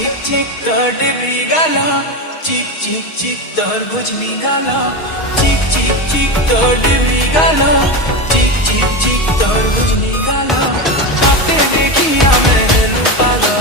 চিক চিক তোর ডিবি গেল, চিক চিক চিক তোর বুঝনি গেল, চিক চিক চিক তোর ডিবি গেল, চিক চিক চিক তোর বুঝনি গেল, তাকে দেখিয়া মেরে লুকালো।